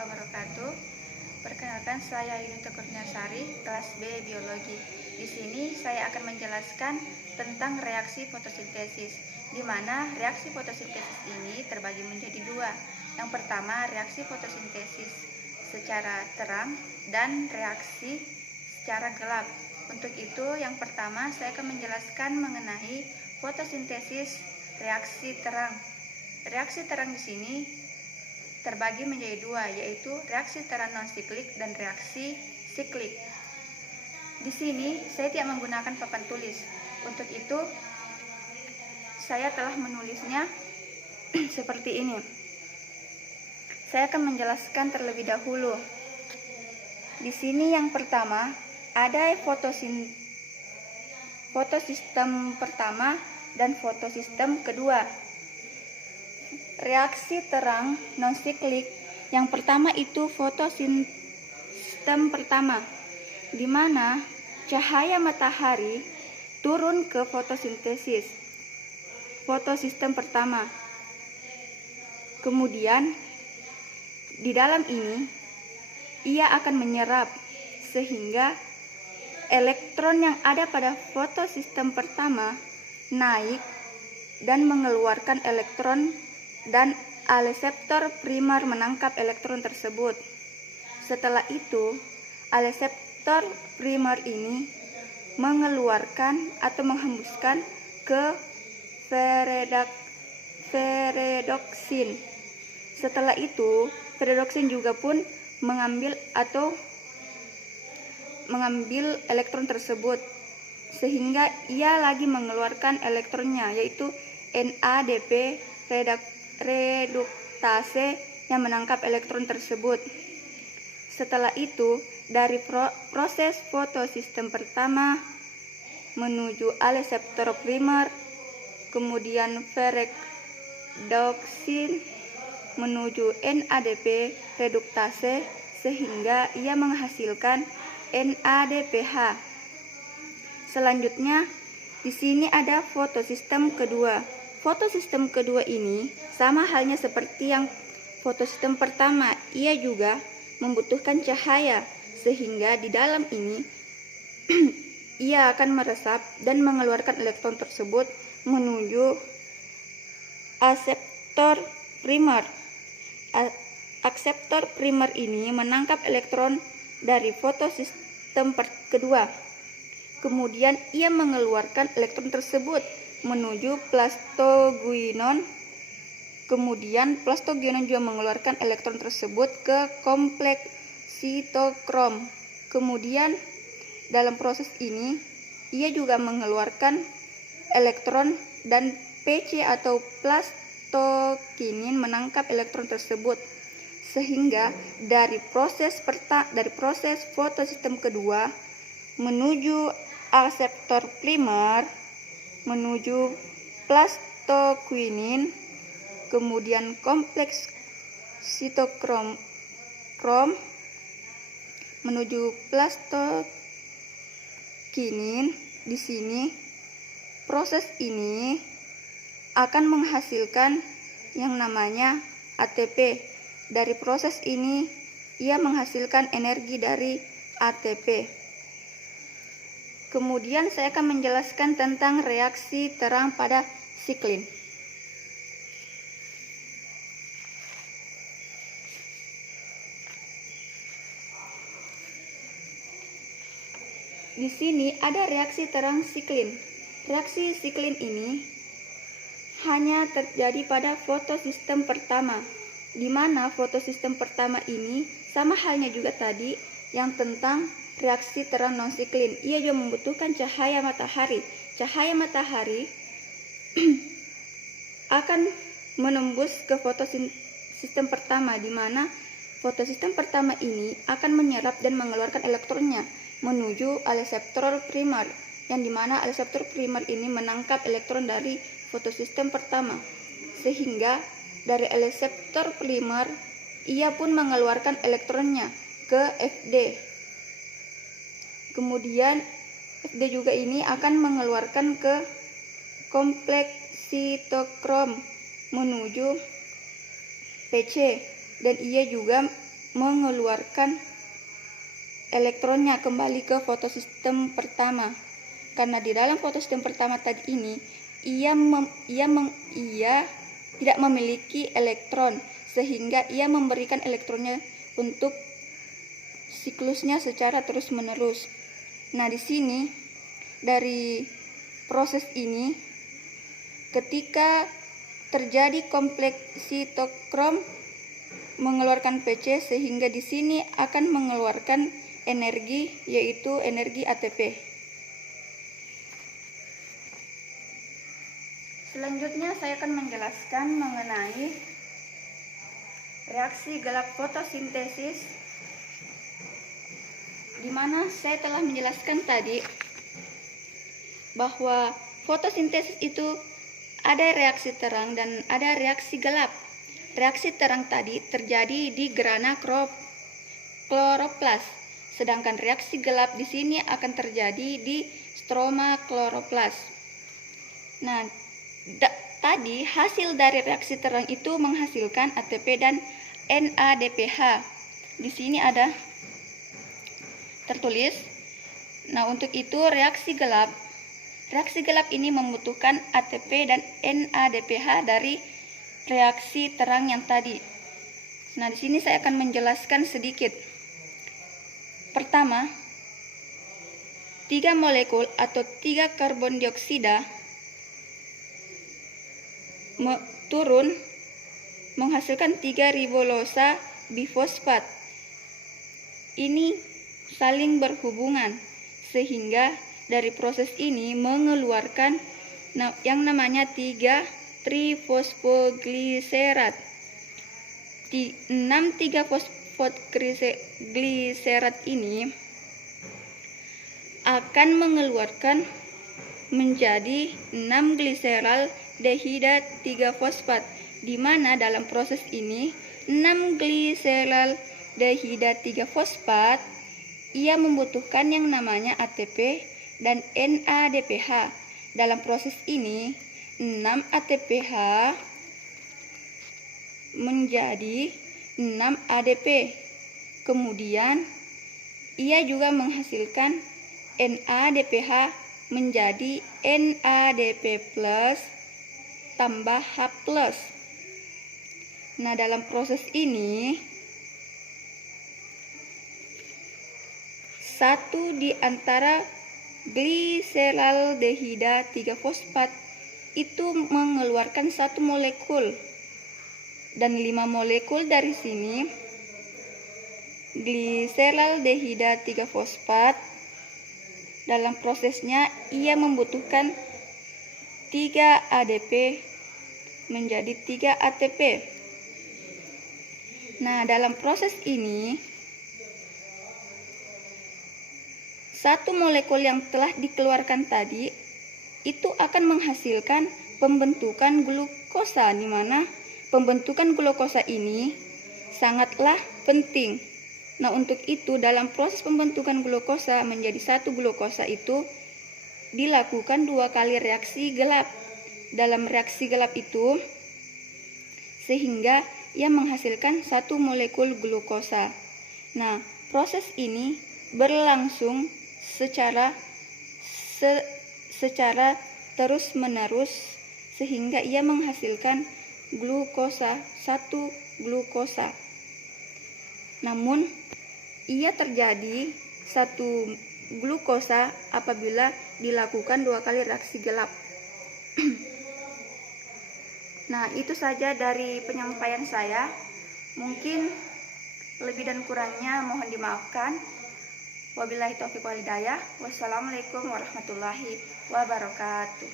wabarakatuh. Perkenalkan, saya Yunita Kurniasari, kelas B Biologi. Di sini saya akan menjelaskan tentang reaksi fotosintesis, di mana reaksi fotosintesis ini terbagi menjadi dua. Yang pertama, reaksi fotosintesis secara terang dan reaksi secara gelap. Untuk itu, yang pertama saya akan menjelaskan mengenai fotosintesis reaksi terang. Reaksi terang di sini terbagi menjadi dua, yaitu reaksi terang non-siklik dan reaksi siklik. Di sini saya tidak menggunakan papan tulis. Untuk itu saya telah menulisnya seperti ini. Saya akan menjelaskan terlebih dahulu. Di sini yang pertama ada fotosistem pertama dan fotosistem kedua. Reaksi terang non-siklik yang pertama itu fotosistem pertama, di mana cahaya matahari turun ke fotosintesis fotosistem pertama. Kemudian di dalam ini ia akan menyerap sehingga elektron yang ada pada fotosistem pertama naik dan mengeluarkan elektron, dan aleseptor primer menangkap elektron tersebut. Setelah itu, aleseptor primer ini mengeluarkan atau menghembuskan ke ferredoksin. Setelah itu, ferredoksin juga pun mengambil elektron tersebut, sehingga ia lagi mengeluarkan elektronnya, yaitu NADP reduktase yang menangkap elektron tersebut. Setelah itu, dari proses fotosistem pertama menuju aleseptor primer, kemudian ferredoksin menuju NADP reduktase sehingga ia menghasilkan NADPH. Selanjutnya, di sini ada fotosistem kedua. Fotosistem kedua ini sama halnya seperti yang fotosistem pertama, ia juga membutuhkan cahaya, sehingga di dalam ini ia akan meresap dan mengeluarkan elektron tersebut menuju akseptor primer. Akseptor primer ini menangkap elektron dari fotosistem kedua. Kemudian ia mengeluarkan elektron tersebut menuju plastoguinon. Kemudian plastoguinon juga mengeluarkan elektron tersebut ke kompleks sitokrom. Kemudian dalam proses ini ia juga mengeluarkan elektron, dan PC atau plastokinin menangkap elektron tersebut, sehingga dari proses fotosistem kedua menuju akseptor primer menuju plastoquinin, kemudian kompleks sitokrom menuju plastokinin. Di sini proses ini akan menghasilkan yang namanya ATP. Dari proses ini ia menghasilkan energi dari ATP. Kemudian saya akan menjelaskan tentang reaksi terang pada siklin. Di sini ada reaksi terang siklin. Reaksi siklin ini hanya terjadi pada fotosistem pertama, di mana fotosistem pertama ini sama halnya juga tadi yang tentang reaksi terang non-siklin. Ia juga membutuhkan cahaya matahari. Cahaya matahari akan menembus ke fotosistem pertama, di mana fotosistem pertama ini akan menyerap dan mengeluarkan elektronnya menuju aleseptor primer, yang dimana aleseptor primer ini menangkap elektron dari fotosistem pertama, sehingga dari aleseptor primer ia pun mengeluarkan elektronnya ke FD. Kemudian FD juga ini akan mengeluarkan ke kompleks sitokrom menuju PC, dan ia juga mengeluarkan elektronnya kembali ke fotosistem pertama. Karena di dalam fotosistem pertama tadi ini ia tidak memiliki elektron, sehingga ia memberikan elektronnya untuk siklusnya secara terus-menerus. Nah, di sini dari proses ini ketika terjadi kompleks sitokrom mengeluarkan Pc, sehingga di sini akan mengeluarkan energi, yaitu energi ATP. Selanjutnya saya akan menjelaskan mengenai reaksi gelap fotosintesis, di mana saya telah menjelaskan tadi bahwa fotosintesis itu ada reaksi terang dan ada reaksi gelap. Reaksi terang tadi terjadi di grana kloroplas, sedangkan reaksi gelap di sini akan terjadi di stroma kloroplas. Nah, tadi hasil dari reaksi terang itu menghasilkan ATP dan NADPH. Di sini ada tertulis. Nah, untuk itu reaksi gelap ini membutuhkan ATP dan NADPH dari reaksi terang yang tadi. Nah, di sini saya akan menjelaskan sedikit. Pertama, 3 molekul atau 3 karbon dioksida turun menghasilkan 3 ribosa bifosfat. Ini saling berhubungan sehingga dari proses ini mengeluarkan yang namanya 3 trifosfogliserat. 6 3-fosfogliserat ini akan mengeluarkan menjadi 6 gliseral dehida 3 fosfat, di mana dalam proses ini 6 gliseral dehida 3 fosfat ia membutuhkan yang namanya ATP dan NADPH. Dalam proses ini 6 ATPH menjadi 6 ADP. Kemudian ia juga menghasilkan NADPH menjadi NADP plus tambah H plus. Nah, dalam proses ini satu di antara gliseraldehida 3 fosfat itu mengeluarkan 1 molekul, dan 5 molekul dari sini gliseraldehida 3 fosfat dalam prosesnya ia membutuhkan 3 ADP menjadi 3 ATP. Nah, dalam proses ini 1 molekul yang telah dikeluarkan tadi itu akan menghasilkan pembentukan glukosa, di mana pembentukan glukosa ini sangatlah penting. Nah, untuk itu dalam proses pembentukan glukosa menjadi 1 glukosa itu dilakukan 2 kali reaksi gelap. Dalam reaksi gelap itu sehingga ia menghasilkan 1 molekul glukosa. Nah, proses ini berlangsung secara terus-menerus sehingga ia menghasilkan glukosa, 1 glukosa. Namun ia terjadi 1 glukosa apabila dilakukan 2 kali reaksi gelap. Nah, itu saja dari penyampaian saya. Mungkin lebih dan kurangnya mohon dimaafkan. Wabillahi taufiq wal hidayah. Wassalamualaikum warahmatullahi wabarakatuh.